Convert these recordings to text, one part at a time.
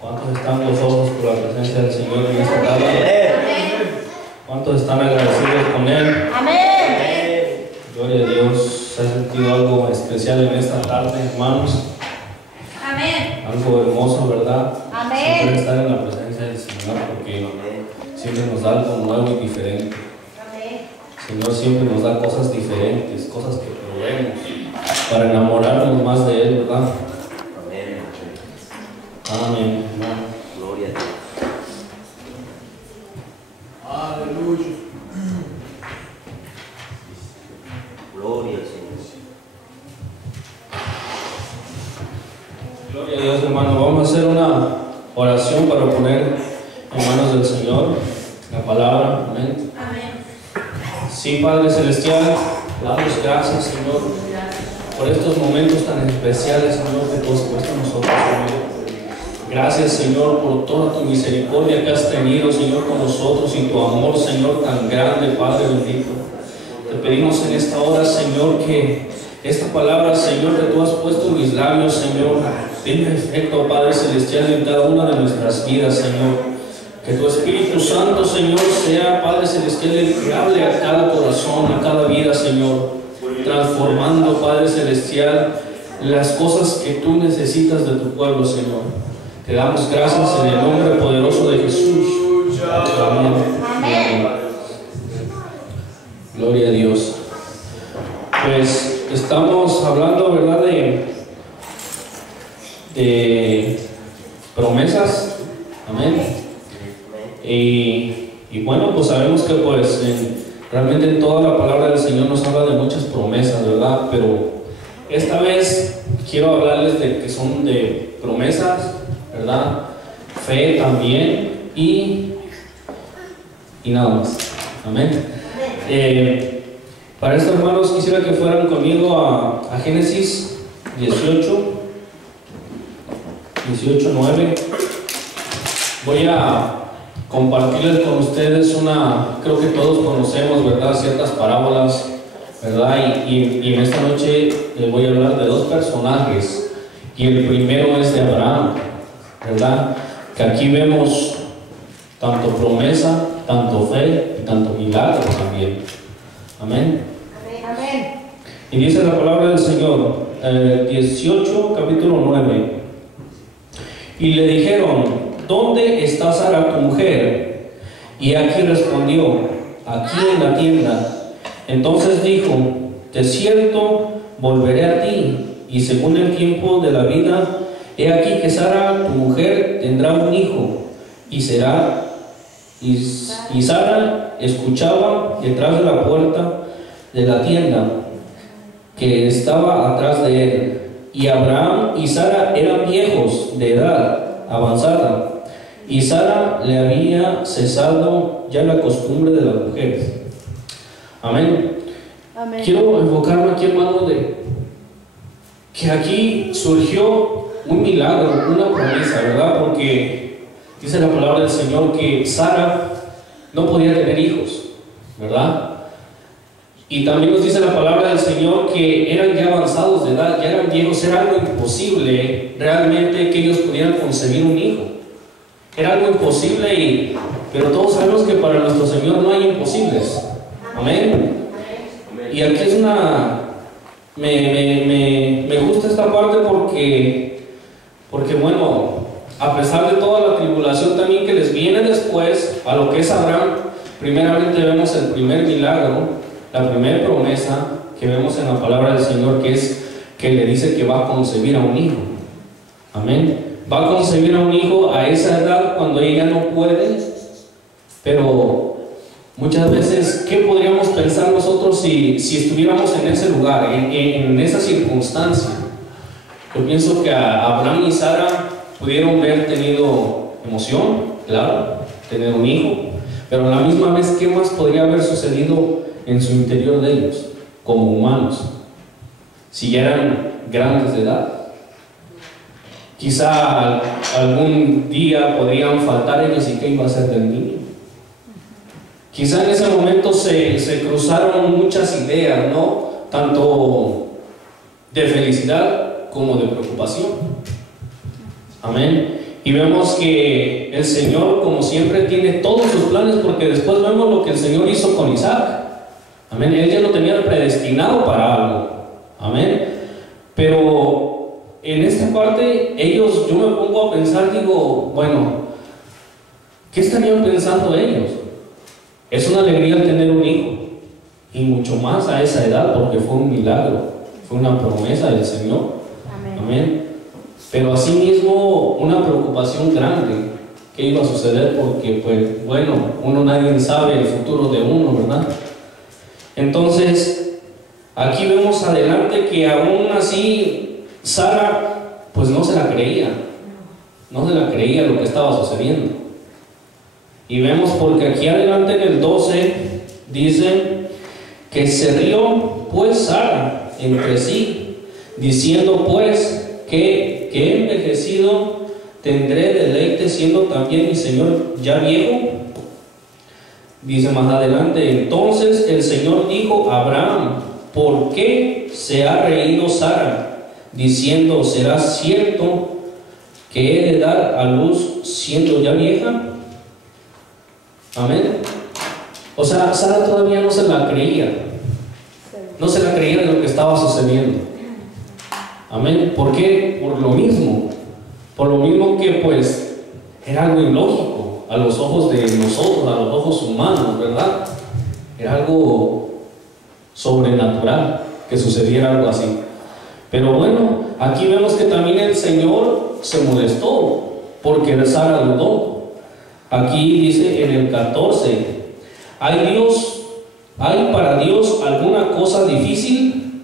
¿Cuántos están gozosos por la presencia del Señor en esta tarde? ¿Cuántos están agradecidos con Él? Amén. Gloria a Dios. ¿Se ha sentido algo especial en esta tarde, hermanos? Amén. Algo hermoso, ¿verdad? Amén. Siempre estar en la presencia del Señor porque siempre nos da algo nuevo y diferente. Amén. El Señor siempre nos da cosas diferentes, cosas que probemos para enamorarnos más de Él, ¿verdad? Amén. Amén. Gloria a Dios. Aleluya. Gloria al Señor. Gloria a Dios, hermano. Vamos a hacer una oración para poner en manos del Señor la palabra. Amén. Amén. Sí, Padre Celestial, damos gracias, Señor, por estos momentos tan especiales, Señor, que tú has puesto en nosotros, Señor. Gracias, Señor, por toda tu misericordia que has tenido, Señor, con nosotros y tu amor, Señor, tan grande, Padre bendito. Te pedimos en esta hora, Señor, que esta palabra, Señor, que tú has puesto en mis labios, Señor, tenga efecto, Padre Celestial, en cada una de nuestras vidas, Señor. Que tu Espíritu Santo, Señor, sea, Padre Celestial, el que hable a cada corazón, a cada vida, Señor, transformando, Padre Celestial, las cosas que tú necesitas de tu pueblo, Señor. Te damos gracias en el nombre poderoso de Jesús. Amén. Amén. Gloria a Dios. Pues estamos hablando, ¿verdad?, de promesas. Amén. Y bueno, pues sabemos que pues realmente toda la palabra del Señor nos habla de muchas promesas, ¿verdad? Pero esta vez quiero hablarles de que son de promesas, ¿verdad? Fe también y nada más. Amén. Para esto, hermanos, quisiera que fueran conmigo a Génesis 18:9. Voy a compartirles con ustedes creo que todos conocemos, ¿verdad?, ciertas parábolas, ¿verdad? Y en esta noche les voy a hablar de dos personajes, y el primero es de Abraham, ¿verdad? Que aquí vemos tanto promesa, tanto fe y tanto milagro también. Amén. Amén. Y dice la palabra del Señor, 18, capítulo 9. Y le dijeron: ¿dónde está Sara tu mujer? Y aquí respondió: aquí en la tienda. Entonces dijo: de cierto volveré a ti, y según el tiempo de la vida, he aquí que Sara tu mujer tendrá un hijo, y Sara escuchaba detrás de la puerta de la tienda que estaba atrás de él. Y Abraham y Sara eran viejos de edad avanzada, y Sara le había cesado ya la costumbre de las mujeres. Amén. Amén. Quiero enfocarme aquí, hermano, de que aquí surgió un milagro, una promesa, ¿verdad? Porque dice la palabra del Señor que Sara no podía tener hijos, ¿verdad? Y también nos dice la palabra del Señor que eran ya avanzados de edad, ya eran viejos. Era algo imposible realmente que ellos pudieran concebir un hijo. Era algo imposible, pero todos sabemos que para nuestro Señor no hay imposibles. Amén. Y aquí es me gusta esta parte porque bueno, a pesar de toda la tribulación también que les viene después a lo que es Abraham, primeramente vemos el primer milagro, la primera promesa que vemos en la palabra del Señor, que es que le dice que va a concebir a un hijo. Amén. Va a concebir a un hijo a esa edad cuando ella no puede. Pero muchas veces, ¿qué podríamos pensar nosotros si estuviéramos en ese lugar, en esa circunstancia? Yo pienso que Abraham y Sara pudieron haber tenido emoción, claro, tener un hijo, pero a la misma vez, ¿qué más podría haber sucedido en su interior de ellos, como humanos, si ya eran grandes de edad? Quizá algún día podrían faltar ellos, y qué iba a ser del niño. Quizá en ese momento se cruzaron muchas ideas, ¿no? Tanto de felicidad como de preocupación. Amén. Y vemos que el Señor, como siempre, tiene todos sus planes, porque después vemos lo que el Señor hizo con Isaac. Amén. Él ya lo tenía predestinado para algo. Amén. Pero en esta parte, yo me pongo a pensar, digo, bueno, ¿qué estarían pensando ellos? Es una alegría tener un hijo, y mucho más a esa edad, porque fue un milagro, fue una promesa del Señor. Amén. Amén. Pero asimismo, una preocupación grande que iba a suceder, porque, pues, bueno, nadie sabe el futuro de uno, ¿verdad? Entonces, aquí vemos adelante que aún así Sara pues no se la creía, no se la creía lo que estaba sucediendo. Y vemos porque aquí adelante en el 12 dice que se rió pues Sara entre sí, diciendo pues que envejecido tendré deleite siendo también mi Señor ya viejo. Dice más adelante, entonces el Señor dijo a Abraham, ¿por qué se ha reído Sara? Diciendo, ¿será cierto que he de dar a luz siendo ya vieja? Amén. O sea, Sara todavía no se la creía. No se la creía de lo que estaba sucediendo. Amén. ¿Por qué? Por lo mismo. Por lo mismo que pues era algo ilógico a los ojos de nosotros, a los ojos humanos, ¿verdad? Era algo sobrenatural que sucediera algo así. Pero bueno, aquí vemos que también el Señor se molestó porque Sara dudó. Aquí dice en el 14, ¿hay para Dios alguna cosa difícil?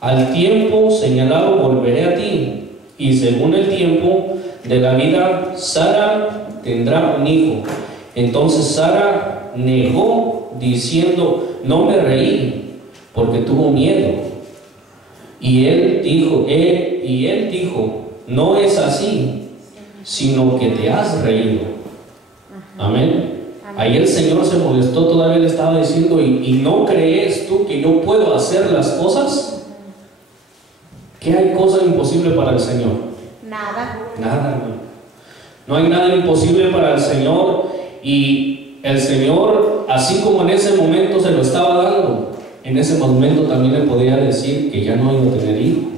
Al tiempo señalado volveré a ti, y según el tiempo de la vida, Sara tendrá un hijo. Entonces Sara negó diciendo, no me reí, porque tuvo miedo. Y él dijo, no es así, sino que te has reído. Amén. Ahí el Señor se molestó, todavía le estaba diciendo, ¿y no crees tú que yo puedo hacer las cosas? ¿Qué hay cosa imposible para el Señor? Nada. Nada, hermano. No hay nada imposible para el Señor, y el Señor, así como en ese momento se lo estaba dando, en ese momento también le podía decir que ya no iba a tener hijo.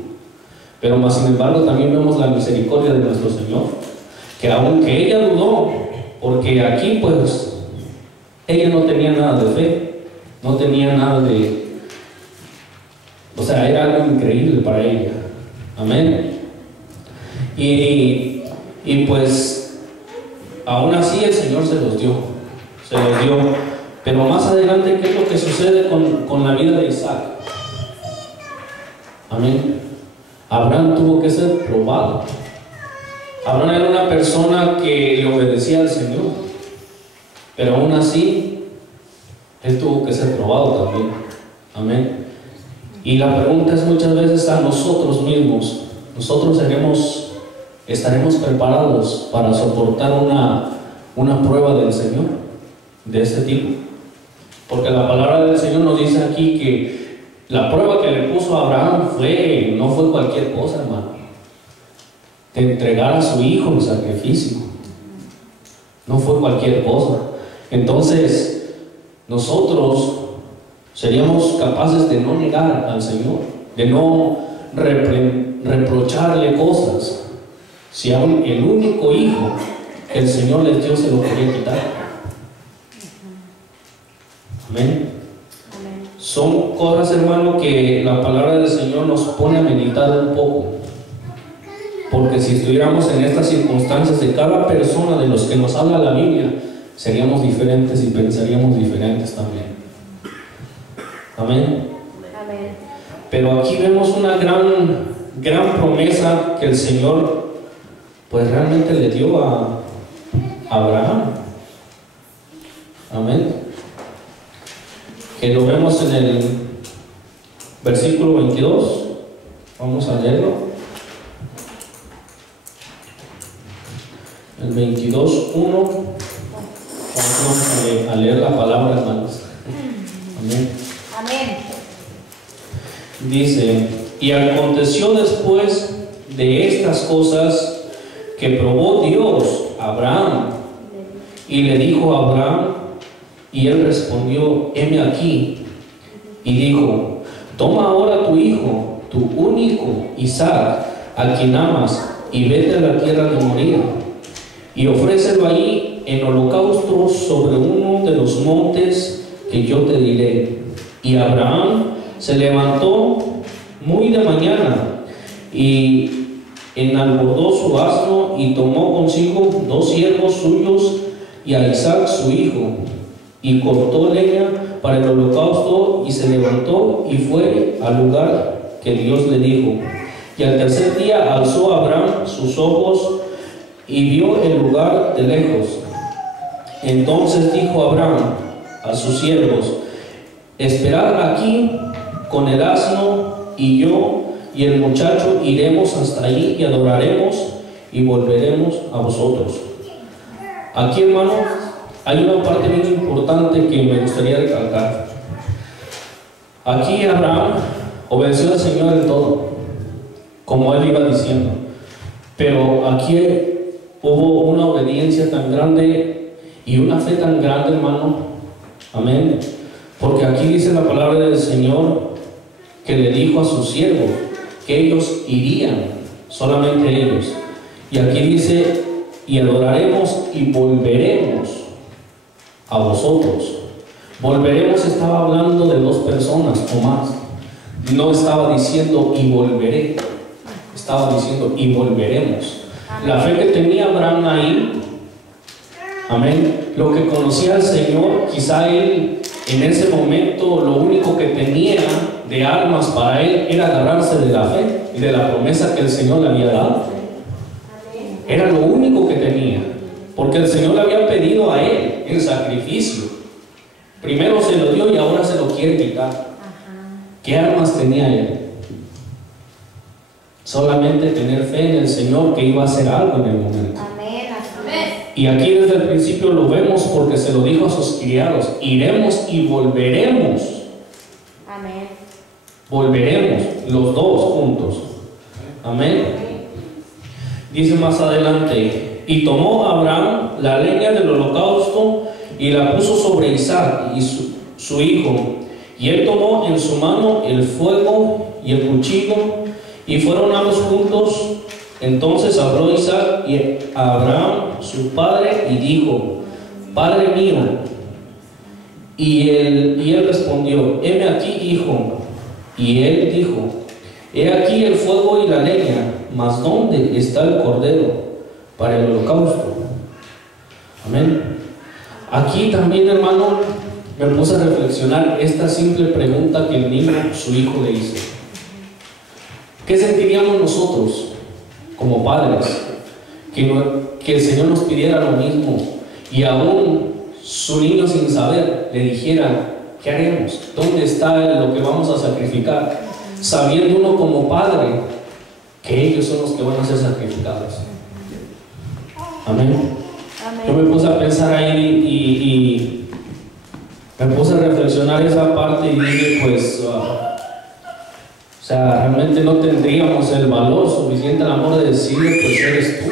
Pero más sin embargo también vemos la misericordia de nuestro Señor, que aunque ella dudó, porque aquí pues ella no tenía nada de fe, no tenía nada de, o sea, era algo increíble para ella. Amén. Y pues aún así el Señor se los dio. Pero más adelante, ¿qué es lo que sucede con la vida de Isaac? Amén. Abraham tuvo que ser probado. Abraham era una persona que le obedecía al Señor, pero aún así él tuvo que ser probado también. Amén. Y la pregunta es muchas veces a nosotros mismos, nosotros estaremos preparados para soportar una prueba del Señor de este tipo. Porque la palabra del Señor nos dice aquí que la prueba que le puso a Abraham no fue cualquier cosa, hermano. De entregar a su hijo en sacrificio. No fue cualquier cosa. Entonces, nosotros seríamos capaces de no negar al Señor, de no reprocharle cosas, si aún el único hijo que el Señor les dio se lo quería quitar. Amén. Son cosas, hermano, que la palabra del Señor nos pone a meditar un poco, porque si estuviéramos en estas circunstancias de cada persona de los que nos habla la Biblia, seríamos diferentes y pensaríamos diferentes también. Amén. Amén. Pero aquí vemos una gran promesa que el Señor pues realmente le dio a Abraham. Amén. Que lo vemos en el versículo 22. Vamos a leerlo. El 22:1. Vamos a leer la palabra, hermanos. Amén. Amén. Dice, y aconteció después de estas cosas que probó Dios a Abraham. Y le dijo a Abraham, y él respondió, heme aquí. Y dijo, toma ahora tu hijo, tu único Isaac, a quien amas, y vete a la tierra de Moría, y ofrécelo allí en holocausto sobre uno de los montes que yo te diré. Y Abraham se levantó muy de mañana, y enalbordó su asno, y tomó consigo 2 siervos suyos, y a Isaac su hijo, y cortó leña para el holocausto, y se levantó y fue al lugar que Dios le dijo. Y al tercer día alzó Abraham sus ojos y vio el lugar de lejos. Entonces dijo Abraham a sus siervos, esperad aquí con el asno, y yo y el muchacho iremos hasta allí y adoraremos y volveremos a vosotros. Aquí, hermano, hay una parte bien importante que me gustaría recalcar. Aquí Abraham obedeció al Señor en todo, como él iba diciendo, pero aquí hubo una obediencia tan grande y una fe tan grande, hermano, amén, porque aquí dice la palabra del Señor que le dijo a sus siervos que ellos irían, solamente ellos, y aquí dice, y adoraremos y volveremos a vosotros. Volveremos estaba hablando de 2 personas o más, no estaba diciendo y volveré, estaba diciendo y volveremos. La fe que tenía Abraham ahí, amén, lo que conocía al Señor, quizá él en ese momento lo único que tenía de armas para él era agarrarse de la fe y de la promesa que el Señor le había dado. Era lo único que tenía, porque el Señor le había pedido a él el sacrificio. Primero se lo dio y ahora se lo quiere quitar. ¿Qué armas tenía él? Solamente tener fe en el Señor, que iba a hacer algo en el momento. Y aquí desde el principio lo vemos, porque se lo dijo a sus criados, iremos y volveremos. Amén. Volveremos los 2 juntos. Amén. Dice más adelante, y tomó Abraham la leña del holocausto y la puso sobre Isaac y su hijo, y él tomó en su mano el fuego y el cuchillo, y fueron ambos juntos. Entonces habló Isaac a Abraham su padre y dijo, Padre mío. Y él respondió, heme aquí, hijo. Y él dijo, he aquí el fuego y la leña, mas ¿dónde está el cordero para el holocausto? Amén. Aquí también, hermano, me puse a reflexionar esta simple pregunta que el niño, su hijo, le hizo. ¿Qué sentiríamos nosotros como padres? Que el Señor nos pidiera lo mismo y aún su niño, sin saber, le dijera, ¿qué haremos? ¿Dónde está lo que vamos a sacrificar? Sabiendo uno como padre que ellos son los que van a ser sacrificados. Amén. Yo me puse a pensar ahí y me puse a reflexionar esa parte y dije, pues, o sea, realmente no tendríamos el valor suficiente, el amor de decirle, pues eres tú.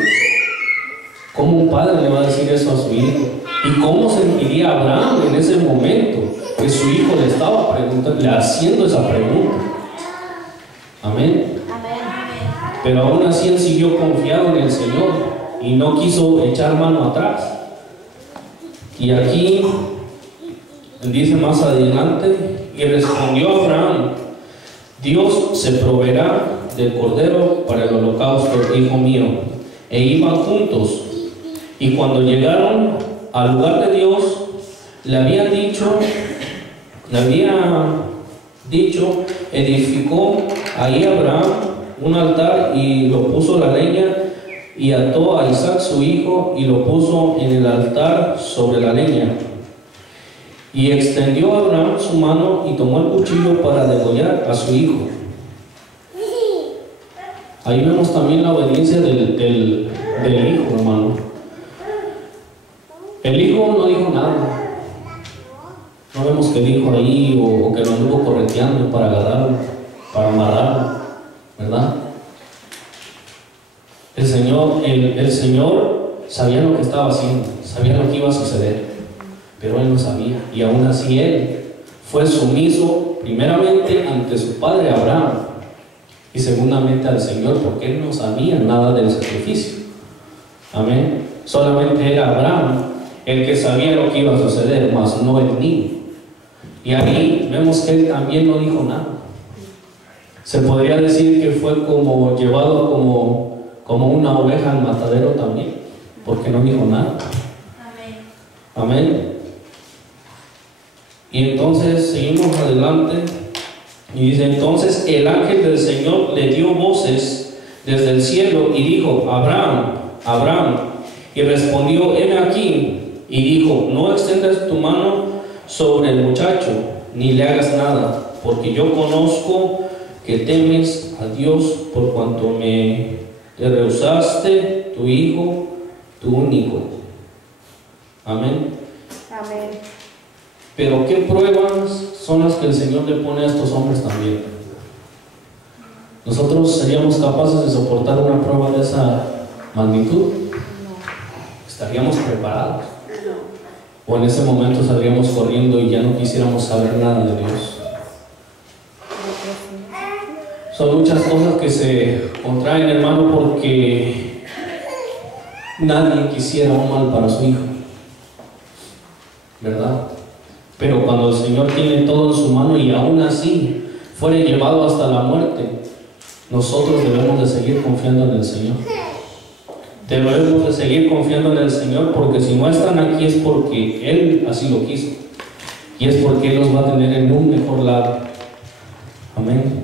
¿Cómo un padre le va a decir eso a su hijo? ¿Y cómo sentiría Abraham en ese momento que su hijo le estaba preguntando, le haciendo esa pregunta? Amén. Pero aún así él siguió confiado en el Señor y no quiso echar mano atrás. Y aquí dice más adelante, y respondió Abraham, Dios se proveerá del cordero para el holocausto, hijo mío. E iban juntos, y cuando llegaron al lugar de Dios, le había dicho, edificó ahí Abraham un altar y lo puso la leña, y ató a Isaac su hijo y lo puso en el altar sobre la leña. Y extendió Abraham su mano y tomó el cuchillo para degollar a su hijo. Ahí vemos también la obediencia del hijo, hermano. El hijo no dijo nada. No vemos que dijo ahí o que lo anduvo correteando para agarrarlo, para amarrarlo, ¿verdad? El el Señor sabía lo que estaba haciendo, sabía lo que iba a suceder, pero él no sabía. Y aún así él fue sumiso primeramente ante su padre Abraham y segundamente al Señor, porque él no sabía nada del sacrificio. Amén. Solamente era Abraham el que sabía lo que iba a suceder, mas no el niño. Y ahí vemos que él también no dijo nada. Se podría decir que fue como llevado como una oveja al matadero también, porque no dijo nada. Amén. Y entonces seguimos adelante y dice: entonces el ángel del Señor le dio voces desde el cielo y dijo: Abraham, Abraham. Y respondió: heme aquí. Y dijo: no extiendas tu mano sobre el muchacho, ni le hagas nada, porque yo conozco que temes a Dios, por cuanto me rehusaste tu hijo, tu único. Amén. Amén. Pero ¿qué pruebas son las que el Señor le pone a estos hombres también? ¿Nosotros seríamos capaces de soportar una prueba de esa magnitud? ¿Estaríamos preparados? ¿O en ese momento saldríamos corriendo y ya no quisiéramos saber nada de Dios? Son muchas cosas que se contraen, hermano, porque nadie quisiera un mal para su hijo, ¿verdad? Pero cuando el Señor tiene todo en su mano y aún así fuere llevado hasta la muerte, nosotros debemos de seguir confiando en el Señor. Debemos de seguir confiando en el Señor, porque si no están aquí es porque Él así lo quiso, y es porque Él los va a tener en un mejor lado. Amén.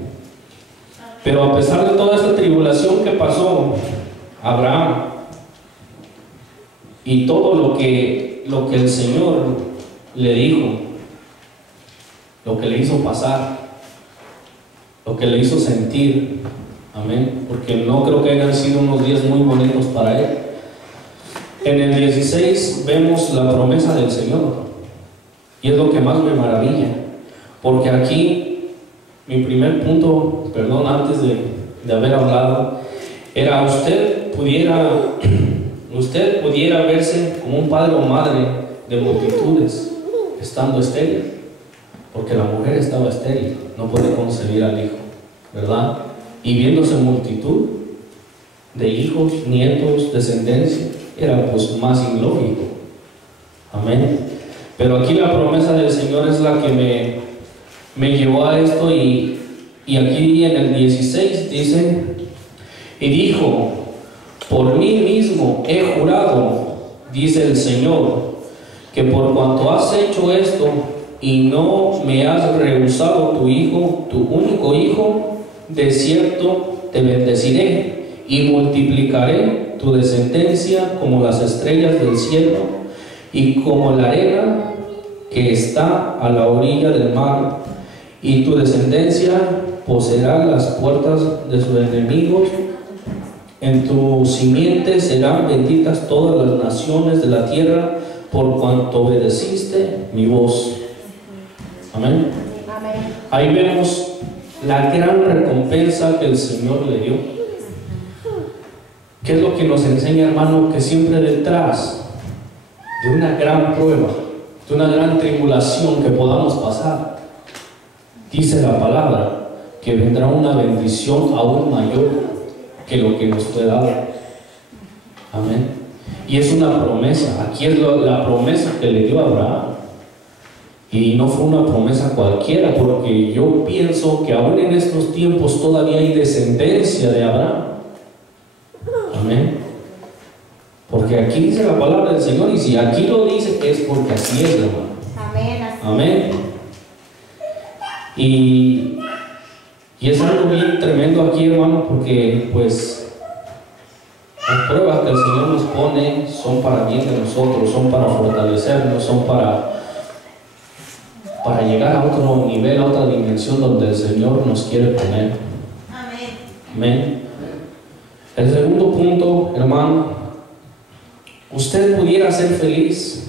Pero a pesar de toda esta tribulación que pasó Abraham y todo lo que el Señor le dijo, lo que le hizo pasar, lo que le hizo sentir, amén, porque no creo que hayan sido unos días muy bonitos para él. En el 16 vemos la promesa del Señor, y es lo que más me maravilla, porque aquí mi primer punto, perdón, antes de haber hablado, era: usted pudiera verse como un padre o madre de multitudes estando estéril, porque la mujer estaba estéril, no puede concebir al hijo, ¿verdad? Y viéndose multitud de hijos, nietos, descendencia, era pues más ilógico. Amén. Pero aquí la promesa del Señor es la que me llevó a esto, y aquí en el 16 dice: y dijo: por mí mismo he jurado, dice el Señor, que por cuanto has hecho esto y no me has rehusado tu hijo, tu único hijo, de cierto te bendeciré y multiplicaré tu descendencia como las estrellas del cielo y como la arena que está a la orilla del mar, y tu descendencia poseerá las puertas de sus enemigos. En tu simiente serán benditas todas las naciones de la tierra, por cuanto obedeciste mi voz. Amén. Amén. Ahí vemos la gran recompensa que el Señor le dio. ¿Qué es lo que nos enseña, hermano? Que siempre detrás de una gran prueba, de una gran tribulación que podamos pasar, dice la palabra que vendrá una bendición aún mayor que lo que nos fue dado. Amén. Y es una promesa. Aquí es la promesa que le dio a Abraham. Y no fue una promesa cualquiera, porque yo pienso que aún en estos tiempos todavía hay descendencia de Abraham. Amén. Porque aquí dice la palabra del Señor, y si aquí lo dice es porque así es, hermano. Amén. Así. Amén. Y es algo bien tremendo aquí, hermano, porque pues las pruebas que el Señor nos pone son para bien de nosotros, son para fortalecernos, son para llegar a otro nivel, a otra dimensión donde el Señor nos quiere poner. Amén. Amén. El segundo punto, hermano: usted pudiera ser feliz,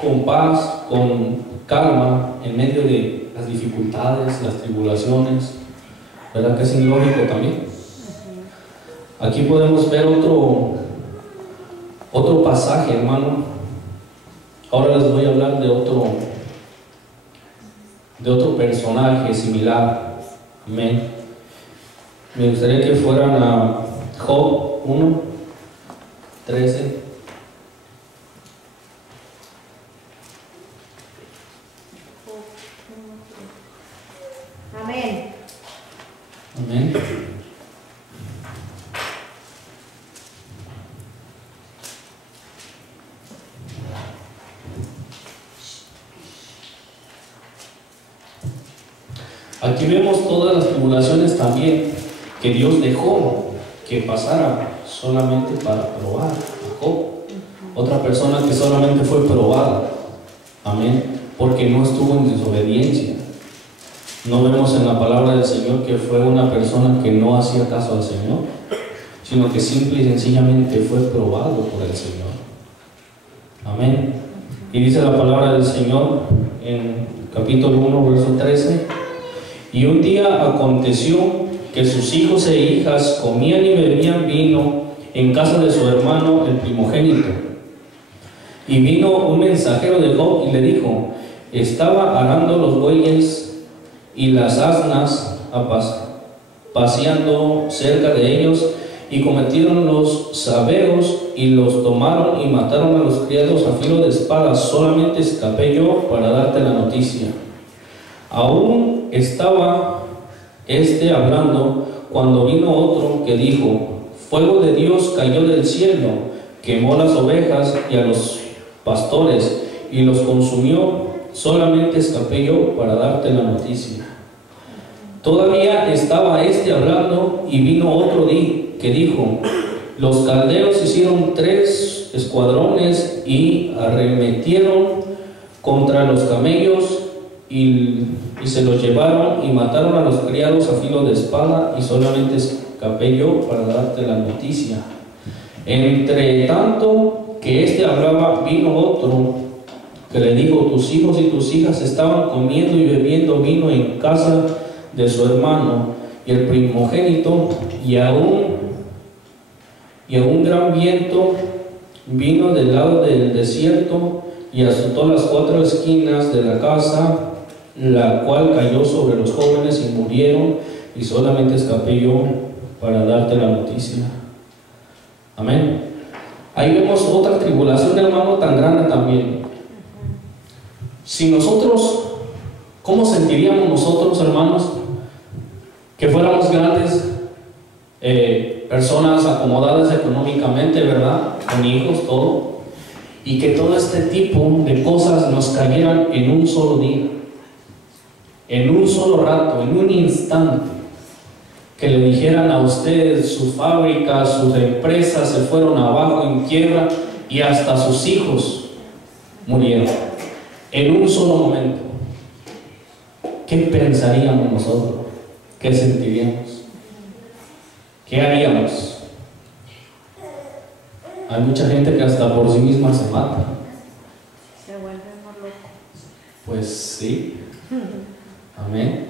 con paz, con calma, en medio de las dificultades, las tribulaciones, ¿verdad que es ilógico también? Aquí podemos ver otro pasaje, hermano. Ahora les voy a hablar de otro personaje similar. Amén. Me gustaría que fueran a Job 1:13. Amén. Amén. Aquí vemos todas las tribulaciones también que Dios dejó que pasara solamente para probar a Job. Otra persona que solamente fue probada. Amén. Porque no estuvo en desobediencia. No vemos en la palabra del Señor que fue una persona que no hacía caso al Señor, sino que simple y sencillamente fue probado por el Señor. Amén. Y dice la palabra del Señor en capítulo 1, verso 13: y un día aconteció que sus hijos e hijas comían y bebían vino en casa de su hermano el primogénito. Y vino un mensajero de Job y le dijo: estaba arando los bueyes y las asnas paseando cerca de ellos, y cometieron los sabeos y los tomaron y mataron a los criados a filo de espada. Solamente escapé yo para darte la noticia. Aún estaba hablando cuando vino otro que dijo: fuego de Dios cayó del cielo, quemó las ovejas y a los pastores y los consumió. Solamente escapé yo para darte la noticia. Todavía estaba hablando y vino otro que dijo: los caldeos hicieron 3 escuadrones y arremetieron contra los camellos y se los llevaron y mataron a los criados a filo de espada, y solamente escapé yo para darte la noticia. Entre tanto que hablaba, vino otro que le dijo: tus hijos y tus hijas estaban comiendo y bebiendo vino en casa de su hermano y el primogénito, y aún gran viento vino del lado del desierto y azotó las 4 esquinas de la casa, la cual cayó sobre los jóvenes y murieron, y solamente escapé yo para darte la noticia. Amén. Ahí vemos otra tribulación, hermano, tan grande también. Si nosotros, ¿cómo sentiríamos nosotros, hermanos, que fuéramos grandes personas acomodadas económicamente, verdad, con hijos, todo, y que todo este tipo de cosas nos cayeran en un solo día, en un solo rato, en un instante? Que le dijeran a usted: sus fábricas, sus empresas se fueron abajo en quiebra, y hasta sus hijos murieron en un solo momento. ¿Qué pensaríamos nosotros? ¿Qué sentiríamos? ¿Qué haríamos? Hay mucha gente que hasta por sí misma se mata. Se vuelve más loco. Pues sí. Amén.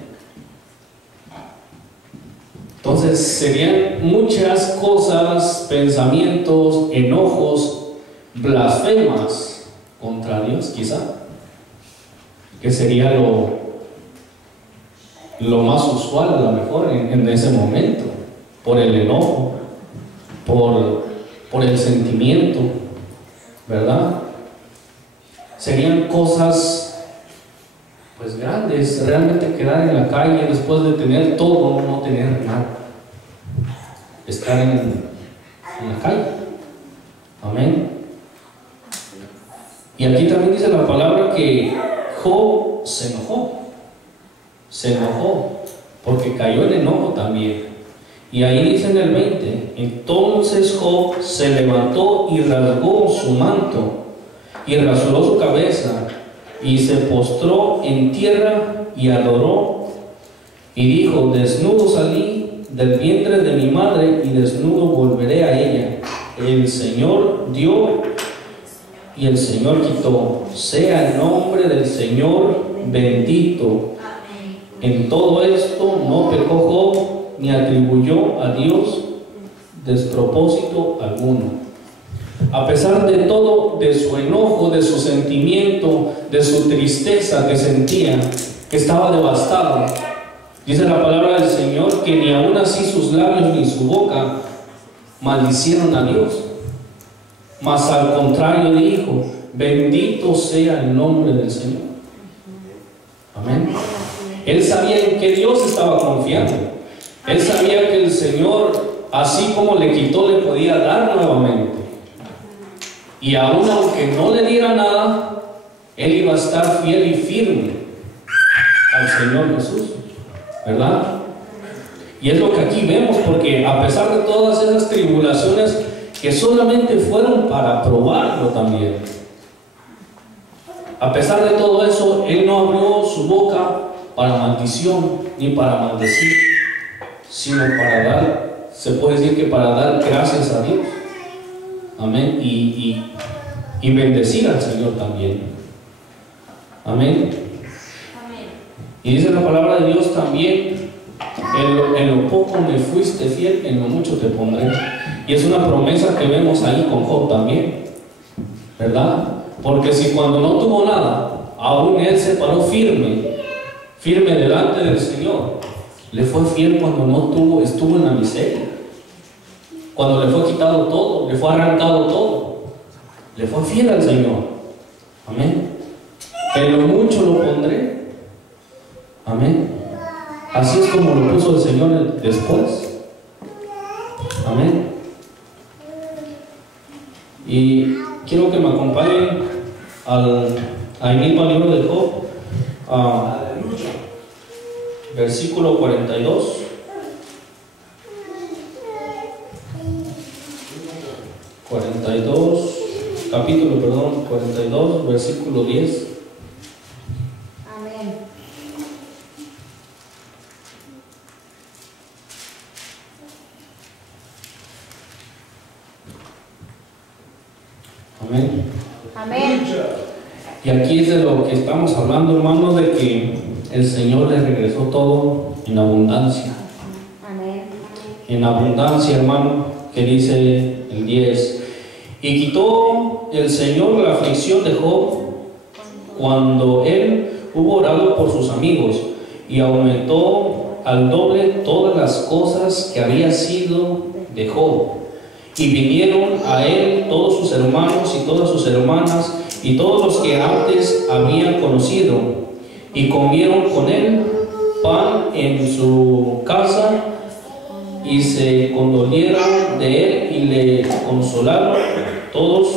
Entonces serían muchas cosas, pensamientos, enojos, blasfemas contra Dios, quizá, que sería lo más usual, a lo mejor en ese momento, por el enojo, por el sentimiento, ¿verdad? Serían cosas pues grandes, realmente quedar en la calle después de tener todo, no tener nada, estar en la calle. Amén. Y aquí también dice la palabra que Job se enojó porque cayó en enojo también. Y ahí dice en el 20: entonces Job se levantó y rasgó su manto y rasuró su cabeza y se postró en tierra y adoró, y dijo: desnudo salí del vientre de mi madre y desnudo volveré a ella. El Señor dio y el Señor quitó, sea el nombre del Señor bendito. En todo esto no pecó Job ni atribuyó a Dios despropósito alguno. A pesar de todo, de su enojo, de su sentimiento, de su tristeza que sentía, que estaba devastado, dice la palabra del Señor que ni aún así sus labios ni su boca maldicieron a Dios, mas al contrario dijo: bendito sea el nombre del Señor. Amén. Él sabía en qué Dios estaba confiando. Él sabía que el Señor, así como le quitó, le podía dar nuevamente. Y aún aunque no le diera nada, él iba a estar fiel y firme al Señor Jesús, ¿verdad? Y es lo que aquí vemos, porque a pesar de todas esas tribulaciones que solamente fueron para probarlo también, a pesar de todo eso, él no abrió su boca para maldición ni para maldecir, sino para dar, se puede decir que para dar gracias a Dios. Amén. Y bendecir al Señor también. Amén. Y dice la palabra de Dios también: en lo poco me fuiste fiel, en lo mucho te pondré. Y es una promesa que vemos ahí con Job también, ¿verdad? Porque si cuando no tuvo nada, aún él se paró firme delante del Señor, le fue fiel cuando no tuvo, estuvo en la miseria, cuando le fue quitado todo, le fue arrancado todo, le fue fiel al Señor. Amén. En lo mucho lo pondré. Amén. Así es como lo puso el Señor después. Amén. Y quiero que me acompañen al mismo libro de Job, versículo 42. Capítulo 42, versículo 10. Amén. Amén. Amén. Y aquí es de lo que estamos hablando, hermanos, de que el Señor le regresó todo en abundancia. Amén. En abundancia, hermano, que dice el 10. Y quitó el Señor la aflicción de Job cuando él hubo orado por sus amigos, y aumentó al doble todas las cosas que había sido de Job. Y vinieron a él todos sus hermanos y todas sus hermanas y todos los que antes habían conocido, y comieron con él pan en su casa, y se condolieron de él y le consolaron todos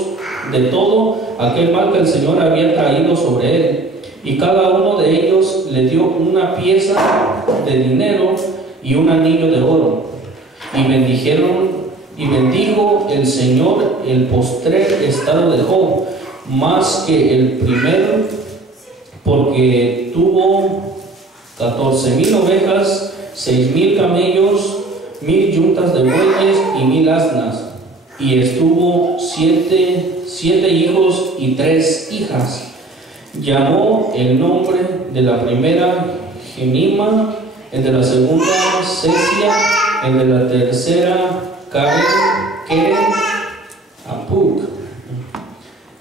de todo aquel mal que el Señor había traído sobre él. Y cada uno de ellos le dio una pieza de dinero y un anillo de oro. Y bendijo el Señor el postrer estado de Job más que el primero, porque tuvo 14,000 ovejas, 6,000 camellos, 1,000 yuntas de bueyes y 1,000 asnas. Y estuvo siete hijos y 3 hijas. Llamó el nombre de la primera Gemima, el de la segunda Cesia, el de la tercera Keren Apuk.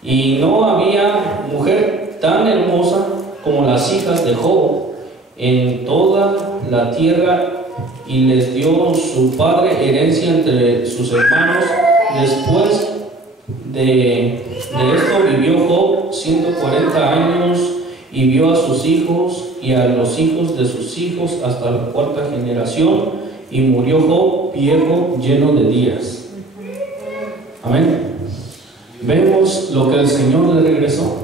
Y no había mujer tan hermosa como las hijas de Job en toda la tierra, y les dio su padre herencia entre sus hermanos. Después de esto vivió Job 140 años, y vio a sus hijos y a los hijos de sus hijos hasta la 4ª generación, y murió Job viejo, lleno de días. Amén. Vemos lo que el Señor le regresó.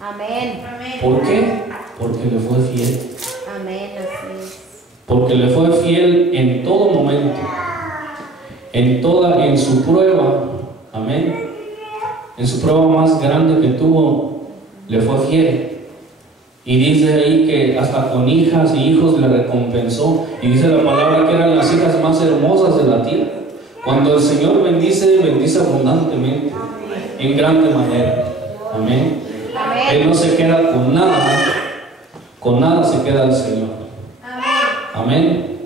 Amén. ¿Por qué? Porque le fue fiel. Amén. Así es. Porque le fue fiel en todo momento, en su prueba. Amén. En su prueba más grande que tuvo, le fue fiel. Y dice ahí que hasta con hijas y hijos le recompensó. Y dice la palabra que eran las hijas más hermosas de la tierra. Cuando el Señor bendice, bendice abundantemente, en grande manera. Amén. Él no se queda con nada se queda el Señor. Amén.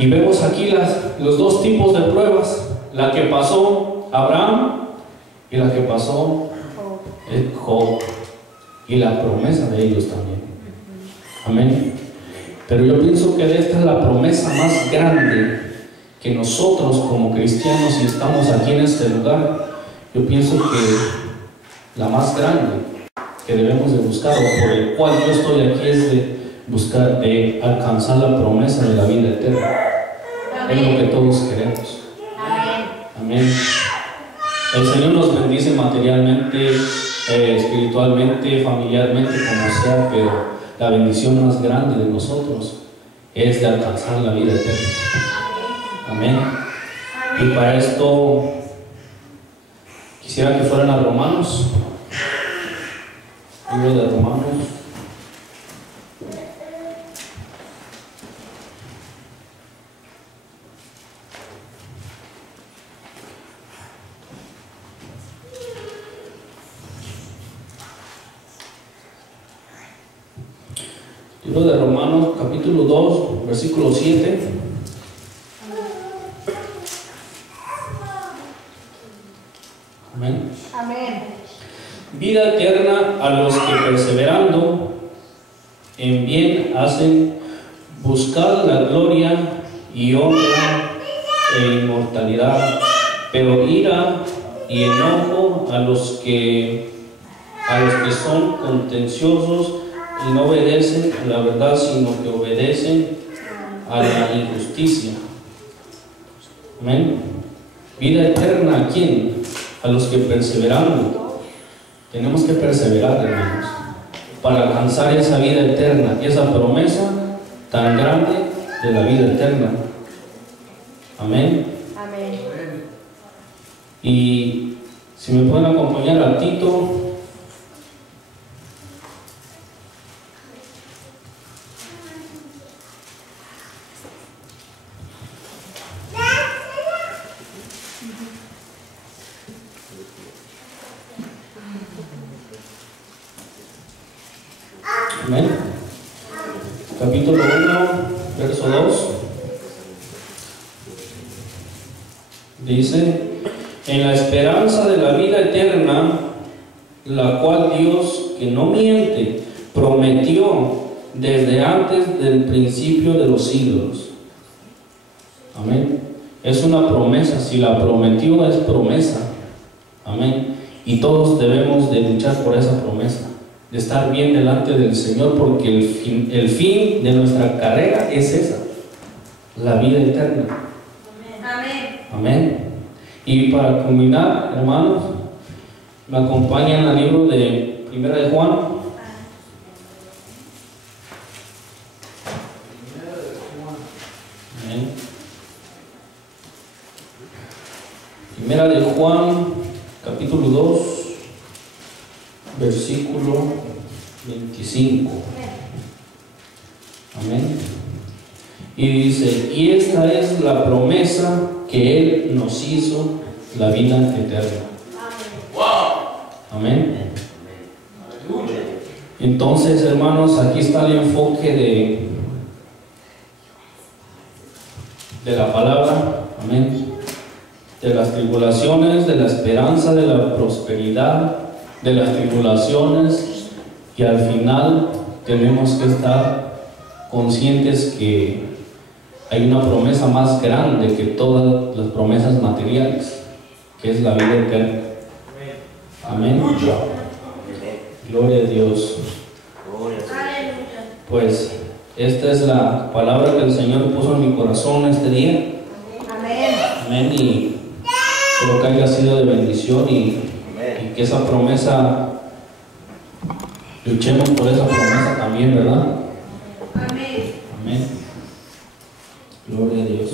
Y vemos aquí los dos tipos de pruebas, la que pasó Abraham y la que pasó Job, y la promesa de ellos también. Amén. Pero yo pienso que esta es la promesa más grande que nosotros como cristianos, si estamos aquí en este lugar, yo pienso que la más grande que debemos de buscar, o por el cual yo estoy aquí, es de buscar, de alcanzar la promesa de la vida eterna. Es lo que todos queremos. Amén. El Señor nos bendice materialmente, espiritualmente, familiarmente, como sea, pero la bendición más grande de nosotros es de alcanzar la vida eterna. Amén. Y para esto quisiera que fueran a Romanos, libro de Romanos. Libro de Romanos, capítulo 2, versículo 7. Amén. Amén. Vida eterna a los que perseverando en bien hacen buscar la gloria y honra e inmortalidad, pero ira y enojo a los que son contenciosos y no obedecen a la verdad, sino que obedecen a la injusticia. Amén. Vida eterna, ¿a quién? A los que perseverando. Tenemos que perseverar, hermanos, para alcanzar esa vida eterna, esa promesa tan grande de la vida eterna. Amén. Amén. Y si me pueden acompañar a Tito. Amén. Capítulo 1, verso 2. Dice: en la esperanza de la vida eterna, la cual Dios, que no miente, prometió desde antes del principio de los siglos. Amén. Es una promesa. Si la prometió, es promesa. Amén. Y todos debemos de luchar por esa promesa, de estar bien delante del Señor, porque el fin de nuestra carrera es esa, la vida eterna. Amén. Amén. Y para culminar, hermanos, me acompañan al libro de Primera de Juan. Amén. Primera de Juan, capítulo 2, versículo 25. Amén. Y dice: y esta es la promesa que Él nos hizo, la vida eterna. Amén. Entonces, hermanos, aquí está el enfoque de la palabra. Amén. De las tribulaciones, de la esperanza, de la prosperidad, de las tribulaciones, y al final tenemos que estar conscientes que hay una promesa más grande que todas las promesas materiales, que es la vida eterna. Amén. Gloria a Dios. Pues esta es la palabra que el Señor puso en mi corazón este día. Amén. Amén. Y espero que haya sido de bendición y que esa promesa, luchemos por esa promesa también, ¿verdad? Amén. Amén. Gloria a Dios.